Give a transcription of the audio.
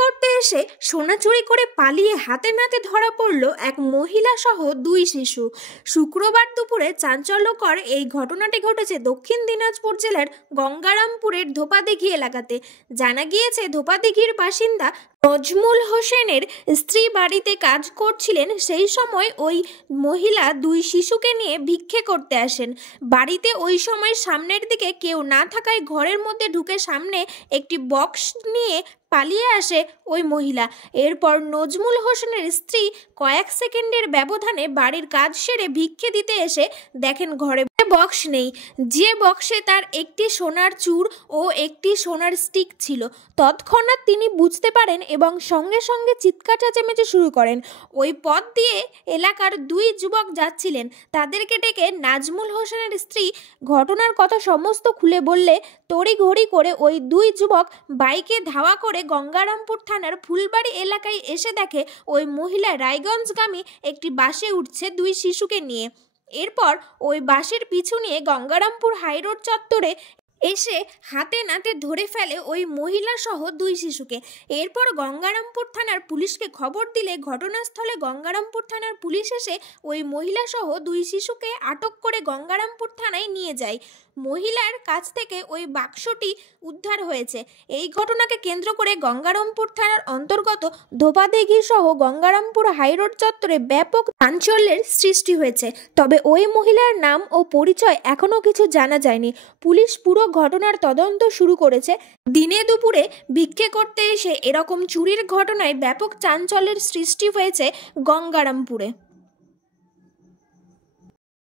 করতে এসে সোনা চুরি করে পালিয়ে হাতে নাতে ধরা পড়ল এক মহিলা সহ 2 শিশু। শুক্রবার দুপুরে চাঞ্চল্যকর এই ঘটনাটি ঘটেছে দক্ষিণ দিনাজপুর জেলার গঙ্গারামপুরের ধোপাদিঘি এলাকাতে। জানা গিয়েছে, ধোপাদিঘির বাসিন্দা নজমুল হোসেনের স্ত্রী বাড়িতে কাজ করছিলেন। সেই সময় ওই মহিলা 2 শিশুকে নিয়ে ভিক্ষে করতে আসেন। বাড়িতে ওই সময় সামনের দিকে কেউ না থাকায় ঘরের মধ্যে ঢুকে সামনে একটি বক্স নিয়ে পালিয়ে আসে ওই মহিলা। এরপর নজমুল হোসেনের স্ত্রী কয়েক সেকেন্ডের ব্যবধানে বাড়ির কাজ সেরে ভিক্ষে দিতে এসে দেখেন ঘরে বক্স নেই, যে বক্সে তার একটি সোনার চূড় ও একটি সোনার স্টিক ছিল। তৎক্ষণাৎ তিনি বুঝতে পারেন এবং সঙ্গে সঙ্গে চিৎকার চেঁচামেচি শুরু করেন। ওই পথ দিয়ে এলাকার 2 যুবক যাচ্ছিলেন, তাদেরকে ডেকে নাজমুল হোসেনের স্ত্রী ঘটনার কথা সমস্ত খুলে বললে তড়িঘড়ি করে ওই 2 যুবক বাইকে ধাওয়া করে গঙ্গারামপুর থানার ফুলবাড়ি এলাকায় এসে দেখে ওই মহিলা রায়গঞ্জগামী একটি বাসে উঠছে 2 শিশুকে নিয়ে। এরপর ওই বাসের পিছু নিয়ে গঙ্গারামপুর হাইরোড চত্বরে এসে হাতে নাতে ধরে ফেলে ওই মহিলা সহ 2 শিশুকে। এরপর গঙ্গারামপুর থানার পুলিশকে খবর দিলে ঘটনাস্থলে গঙ্গারামপুর থানার পুলিশ এসে ওই মহিলা সহ 2 শিশুকে আটক করে গঙ্গারামপুর থানায় নিয়ে যায়। মহিলার কাছ থেকে ওই বাক্সটি উদ্ধার হয়েছে। এই ঘটনাকে কেন্দ্র করে গঙ্গারামপুর থানার অন্তর্গত ধোপাদিঘি সহ গঙ্গারামপুর হাইরোড চত্বরে ব্যাপক চাঞ্চল্যের সৃষ্টি হয়েছে। তবে ওই মহিলার নাম ও পরিচয় এখনও কিছু জানা যায়নি। পুলিশ পুরো ঘটনার তদন্ত শুরু করেছে। দিনে দুপুরে ভিক্ষে করতে এসে এরকম চুরির ঘটনায় ব্যাপক চাঞ্চল্যের সৃষ্টি হয়েছে গঙ্গারামপুরে।